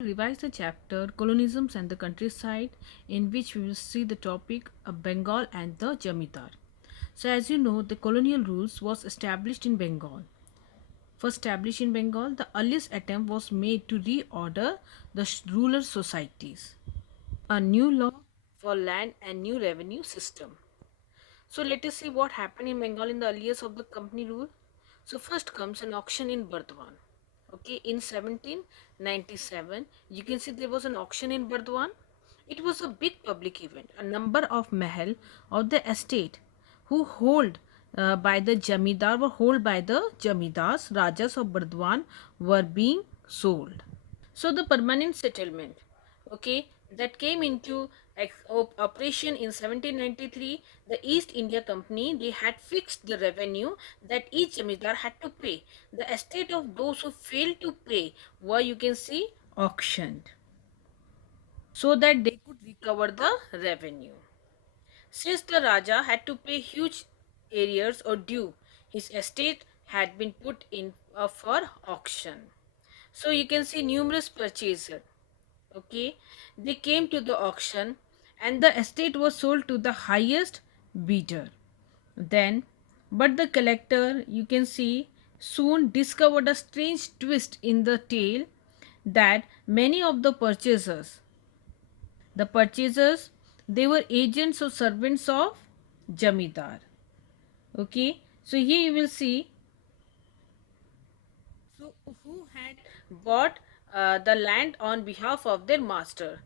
Revise the chapter Colonialisms and the Countryside, in which we will see the topic of Bengal and the Jamidar. So, as you know, the colonial rules was established in Bengal. First established in Bengal, the earliest attempt was made to reorder the rural societies. A new law for land and new revenue system. So let us see what happened in Bengal in the early years of the company rule. So first comes an auction in Burdwan. Okay, in 1797, you can see there was an auction in Burdwan. It was a big public event. A number of mahal of the estate who hold by the Jamidar were held by the Jamidars, Rajas of Burdwan were being sold. So the permanent settlement, okay, that came into operation in 1793, the East India Company, they had fixed the revenue that each Jamidar had to pay. The estate of those who failed to pay were, you can see, auctioned so that they could recover the revenue. Since the Raja had to pay huge arrears or due, his estate had been put in for auction. So you can see numerous purchasers. Okay, they came to the auction and the estate was sold to the highest bidder. Then, but the collector, you can see, soon discovered a strange twist in the tale that many of the purchasers, they were agents or servants of Jamidar. Okay, so here you will see, so who had bought the land on behalf of their master.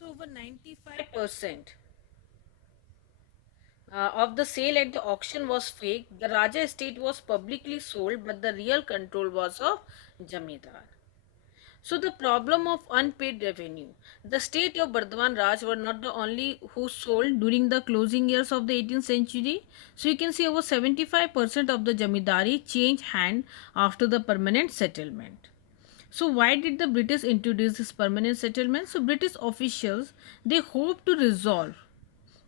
So over 95% of the sale at the auction was fake. The Raja estate was publicly sold, but the real control was of Jamidar. So the problem of unpaid revenue. The state of Burdwan Raj were not the only who sold during the closing years of the 18th century. So you can see over 75% of the Jamidari changed hand after the permanent settlement. So why did the British introduce this permanent settlement? So British officials, they hoped to resolve,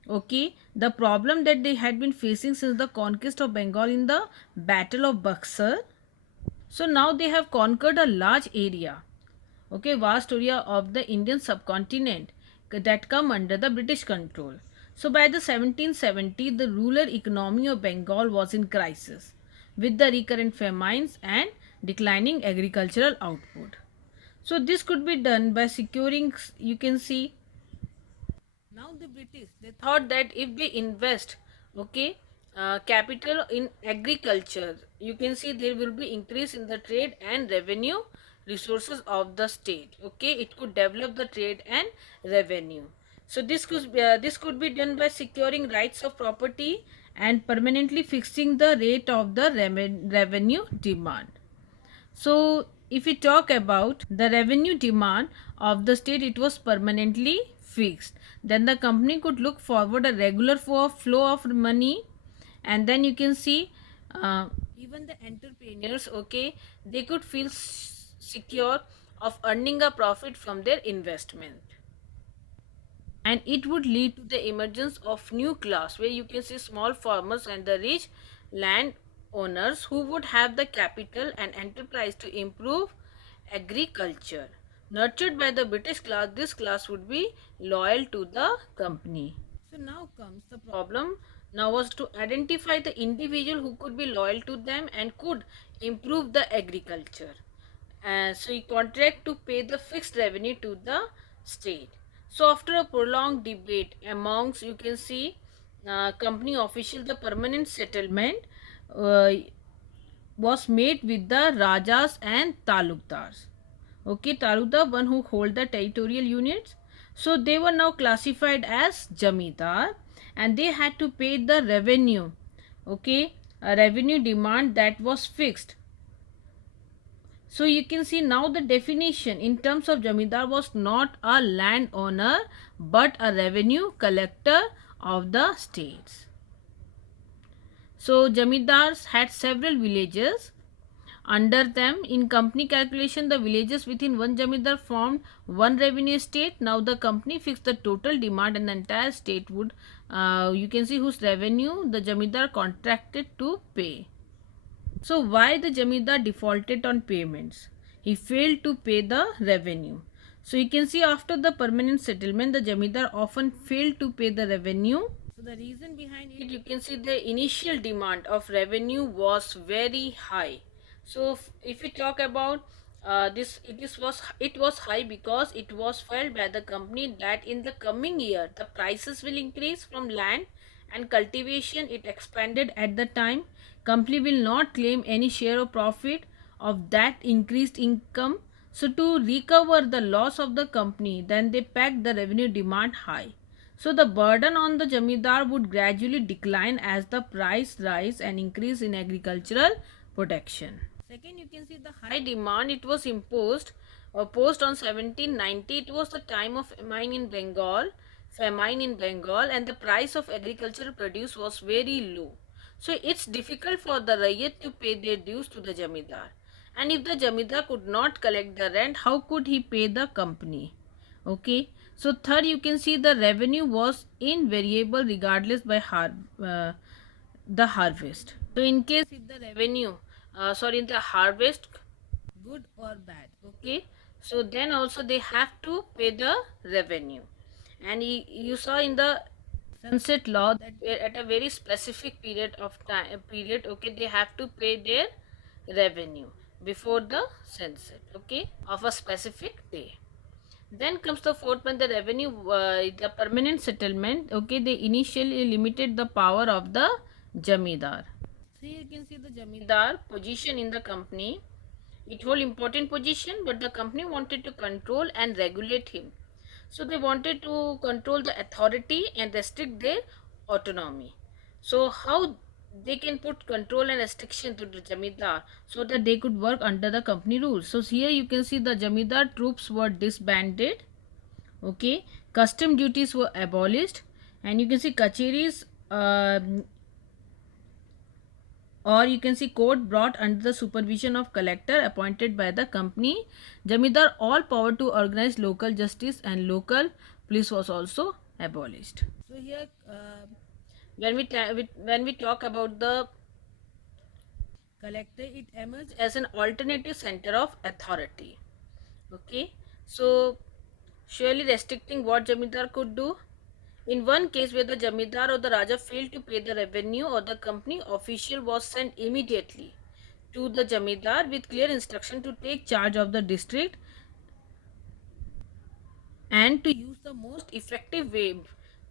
okay, the problem that they had been facing since the conquest of Bengal in the Battle of Buxar. So now they have conquered a large area, okay, vast area of the Indian subcontinent that come under the British control. So by the 1770, the rural economy of Bengal was in crisis with the recurrent famines and declining agricultural output. So this could be done by securing, you can see, now the British, they thought that if they invest, okay, capital in agriculture, you can see there will be increase in the trade and revenue resources of the state. Okay, it could develop the trade and revenue. So this could be done by securing rights of property and permanently fixing the rate of the revenue demand. So, if we talk about the revenue demand of the state, it was permanently fixed. Then the company could look forward a regular flow of money, and then you can see even the entrepreneurs, okay, they could feel secure of earning a profit from their investment, and it would lead to the emergence of new class where you can see small farmers and the rich land owners who would have the capital and enterprise to improve agriculture. Nurtured by the British class, this class would be loyal to the company. So now comes the problem. Now was to identify the individual who could be loyal to them and could improve the agriculture. So he contract to pay the fixed revenue to the state. So after a prolonged debate amongst, you can see, company officials, the permanent settlement uh, was made with the Rajas and Talukdars. Okay, Talukdar, one who hold the territorial units. So they were now classified as Jamidar and they had to pay the revenue. Okay, a revenue demand that was fixed. So you can see now the definition in terms of Jamidar was not a landowner but a revenue collector of the states. So Jamidars had several villages under them. In company calculation, the villages within one Jamidar formed one revenue state. Now the company fixed the total demand and the entire state would, you can see, whose revenue the Jamidar contracted to pay. So why the Jamidar defaulted on payments? He failed to pay the revenue. So you can see after the permanent settlement, the Jamidar often failed to pay the revenue. So the reason behind it, you can see the initial demand of revenue was very high. So if we talk about this, it was high because it was felt by the company that in the coming year the prices will increase from land and cultivation. It expanded at the time. Company will not claim any share of profit of that increased income. So to recover the loss of the company, then they pegged the revenue demand high. So the burden on the Jamidar would gradually decline as the price rise and increase in agricultural production. Second, you can see the high demand. It was imposed post on 1790. It was the time of famine in Bengal, and the price of agricultural produce was very low. So it's difficult for the Rayat to pay their dues to the Jamidar. And if the Jamidar could not collect the rent, how could he pay the company? Okay. So third, you can see the revenue was invariable regardless by the harvest. So in case if the revenue, in the harvest, good or bad, okay. So then also they have to pay the revenue, and you saw in the sunset law that at a very specific period, okay, they have to pay their revenue before the sunset, okay, of a specific day. Then comes the fourth one, the revenue, the permanent settlement. Okay, they initially limited the power of the Jamidar. So you can see the Jamidar position in the company. It hold important position, but the company wanted to control and regulate him. So they wanted to control the authority and restrict their autonomy. So how they can put control and restriction to the Jamidar so that they could work under the company rules. So here you can see the Jamidar troops were disbanded. Okay, custom duties were abolished, and you can see kacheris, or you can see court brought under the supervision of collector appointed by the company. Jamidar all power to organize local justice and local police was also abolished. So here when we talk about the collector, it emerged as an alternative center of authority. Okay, so surely restricting what Jamidar could do. In one case where the Jamidar or the Raja failed to pay the revenue, or the company official was sent immediately to the Jamidar with clear instruction to take charge of the district and to use the most effective way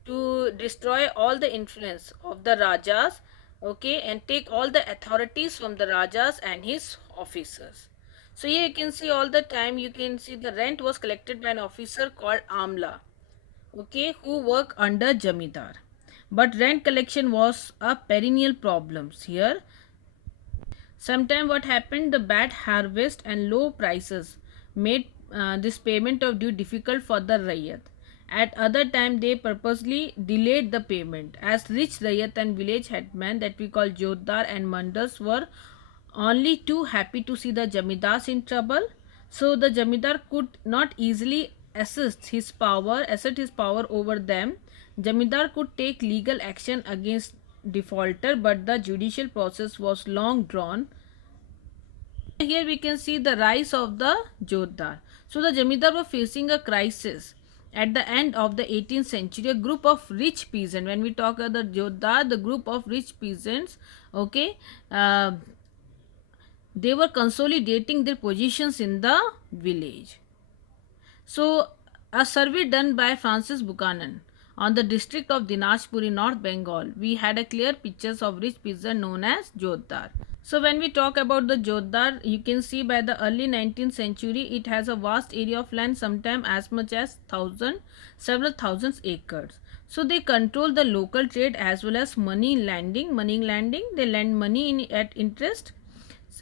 to destroy all the influence of the Rajas, okay, and take all the authorities from the Rajas and his officers. So here you can see all the time, you can see the rent was collected by an officer called Amla, okay, who work under Jamidar. But rent collection was a perennial problem here. Sometime what happened, the bad harvest and low prices made this payment of due difficult for the Rayat. At other time they purposely delayed the payment, as rich Rayat and village headmen that we call Jotdar and Mandas were only too happy to see the Jamidars in trouble. So the Jamidar could not easily assert his power over them. Jamidar could take legal action against defaulter, but the judicial process was long drawn. Here we can see the rise of the Jotdar. So the Jamidar were facing a crisis. At the end of the 18th century, a group of rich peasants, when we talk about the Jotdar, the group of rich peasants, okay, they were consolidating their positions in the village. So, a survey done by Francis Buchanan on the district of Dinajpur in North Bengal, we had a clear pictures of rich peasant known as Jotdar. So, when we talk about the Jotdar, you can see by the early 19th century, it has a vast area of land, sometimes as much as several thousands acres. So, they control the local trade as well as money lending. They lend money at interest,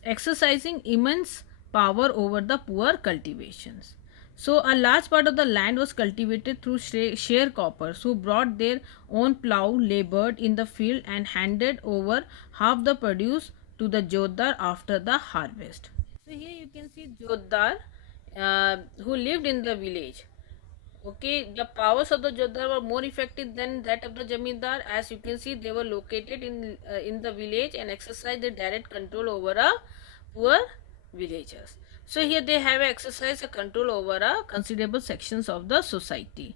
exercising immense power over the poor cultivations. So, a large part of the land was cultivated through sharecroppers who brought their own plough, labored in the field, and handed over half the produce to the Jotdar after the harvest. So, here you can see Jotdar who lived in the village. Okay, the powers of the Jotdar were more effective than that of the Jamindar. As you can see, they were located in the village and exercised the direct control over a poor villagers. So here they have exercised a control over a considerable sections of the society.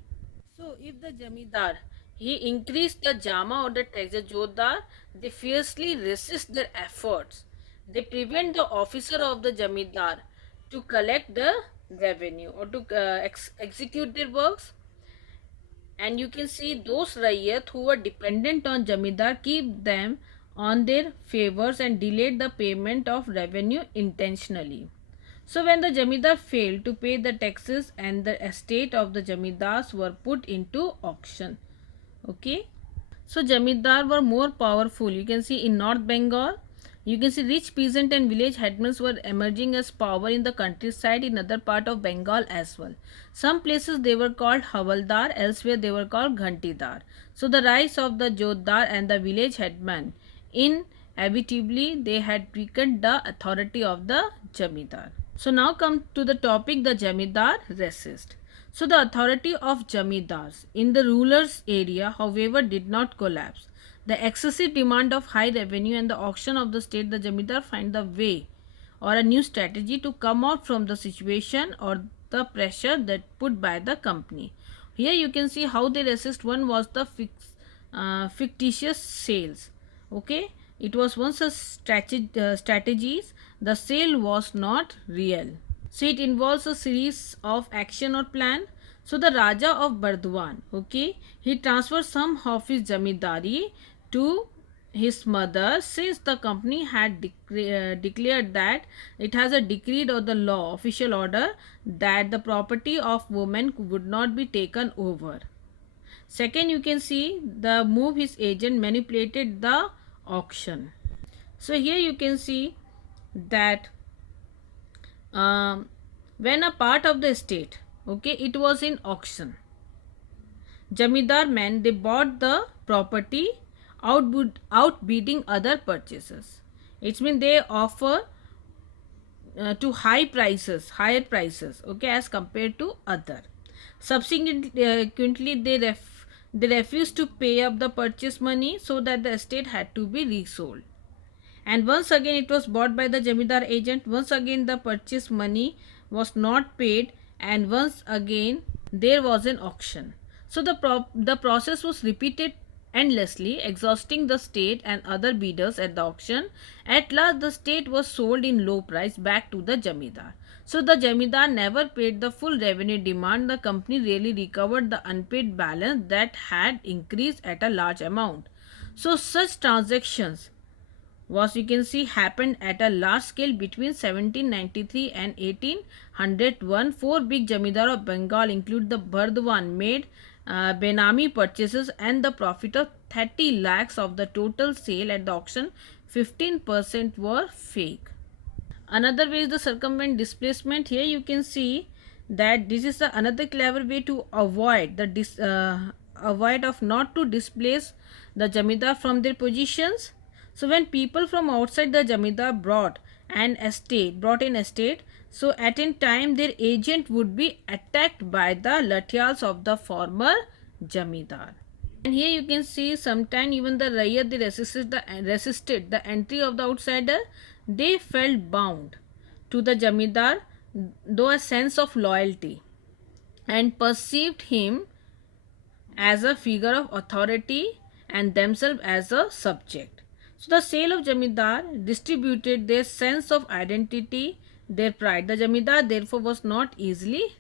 So if the Jamidar he increased the Jama or the tax, the Jodhar they fiercely resist their efforts. They prevent the officer of the Jamidar to collect the revenue or to execute their works. And you can see those Rayyat who were dependent on Jamidar keep them on their favors and delayed the payment of revenue intentionally. So when the Jamidar failed to pay the taxes and the estate of the Jamidars were put into auction. Okay. So Jamidar were more powerful. You can see in North Bengal, you can see rich peasant and village headmen were emerging as power in the countryside in other part of Bengal as well. Some places they were called Havaldar, elsewhere they were called Ghantidar. So the rise of the Jodhar and the village headman inevitably they had weakened the authority of the Jamidar. So now come to the topic the Jamidar resist. So the authority of Jamidars in the ruler's area, however, did not collapse. The excessive demand of high revenue and the auction of the state, the Jamidar find the way or a new strategy to come out from the situation or the pressure that put by the company. Here you can see how they resist. One was the fictitious sales. Okay, it was once a strategies. The sale was not real. So it involves a series of action or plan. So the Raja of Bardwan, okay, he transferred some of his Jamidari to his mother since the company had declared that it has a decree or the law official order that the property of women would not be taken over. Second, you can see the move his agent manipulated the auction. So here you can see that um, when a part of the estate, okay, it was in auction, Jamidar men they bought the property outbidding other purchasers. It means they offer to higher prices, okay, as compared to other. Subsequently, they refused to pay up the purchase money, so that the estate had to be resold. And once again it was bought by the Jamidar agent. Once again the purchase money was not paid, and once again there was an auction. So the process was repeated endlessly, exhausting the state and other bidders at the auction. At last the state was sold in low price back to the Jamidar. So the Jamidar never paid the full revenue demand. The company really recovered the unpaid balance that had increased at a large amount. So such transactions was you can see happened at a large scale between 1793 and 1801. Four big Jamidar of Bengal include the Bardwan made Benami purchases and the profit of 30 lakhs of the total sale at the auction. 15% were fake. Another way is the circumvent displacement. Here you can see that this is another clever way to avoid avoid of not to displace the Jamidar from their positions. So when people from outside the Jamidar brought in estate, so at in time their agent would be attacked by the Lathials of the former Jamidar. And here you can see sometime even the Rayyat they resisted the entry of the outsider. They felt bound to the Jamidar though a sense of loyalty and perceived him as a figure of authority and themselves as a subject. So the sale of Jamidar distributed their sense of identity, their pride. The Jamidar therefore was not easily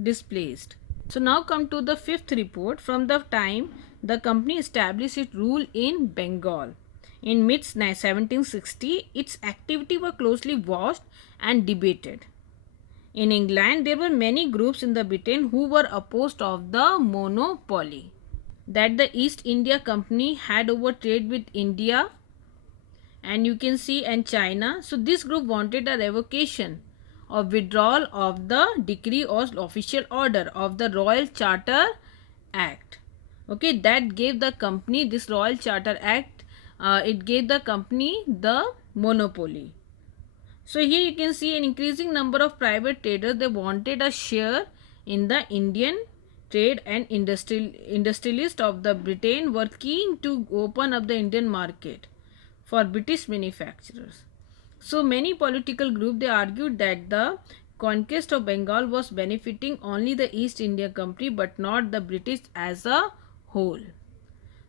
displaced. So now come to the fifth report. From the time the company established its rule in Bengal in mid 1760, its activity were closely watched and debated. In England, there were many groups in the Britain who were opposed of the monopoly that the East India Company had over trade with India and you can see and China. So this group wanted a revocation of withdrawal of the decree or official order of the Royal Charter Act. Okay, that gave the company this Royal Charter Act. It gave the company the monopoly. So here you can see an increasing number of private traders. They wanted a share in the Indian trade, and industrialists of the Britain were keen to open up the Indian market for British manufacturers. So many political groups they argued that the conquest of Bengal was benefiting only the East India Company but not the British as a whole.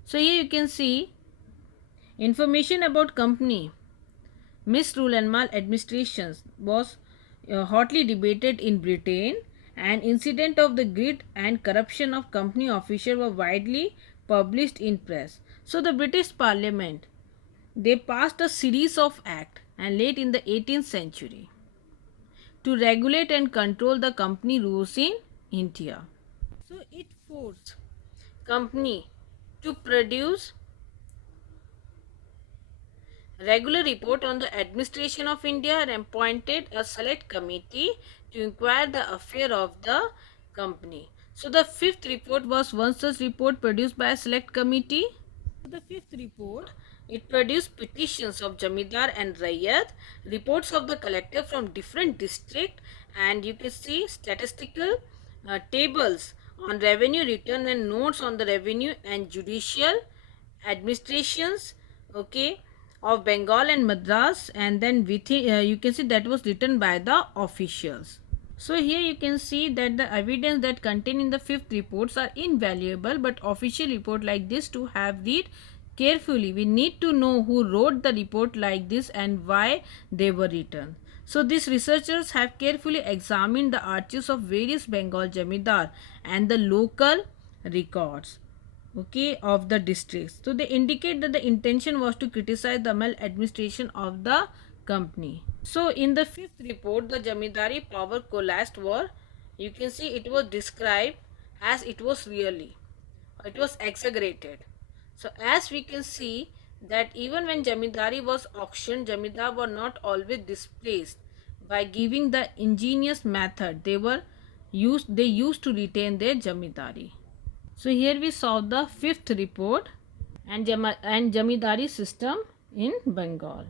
So here you can see information about company misrule and maladministrations was hotly debated in Britain, and incident of the greed and corruption of company officials were widely published in press. So the British Parliament they passed a series of acts and late in the 18th century to regulate and control the company rules in India. So it forced company to produce regular report on the administration of India and appointed a select committee to inquire the affair of the company. So the fifth report was one such report produced by a select committee. The fifth report it produced petitions of Jamidar and Rayat, reports of the collector from different districts, and you can see statistical tables on revenue return and notes on the revenue and judicial administrations, okay, of Bengal and Madras, and then within you can see that was written by the officials. So here you can see that the evidence that contained in the fifth reports are invaluable, but official report like this to have read carefully. We need to know who wrote the report like this and why they were written. So these researchers have carefully examined the archives of various Bengal Jamidar and the local records, okay, of the districts. So they indicate that the intention was to criticize the maladministration of the company. So in the fifth report, the Jamidari power collapsed war, you can see it was described as it was really. It was exaggerated. So as we can see that even when Jamidari was auctioned, Jamidar were not always displaced by giving the ingenious method they used to retain their Jamidari. So here we saw the fifth report and Jamidari system in Bengal.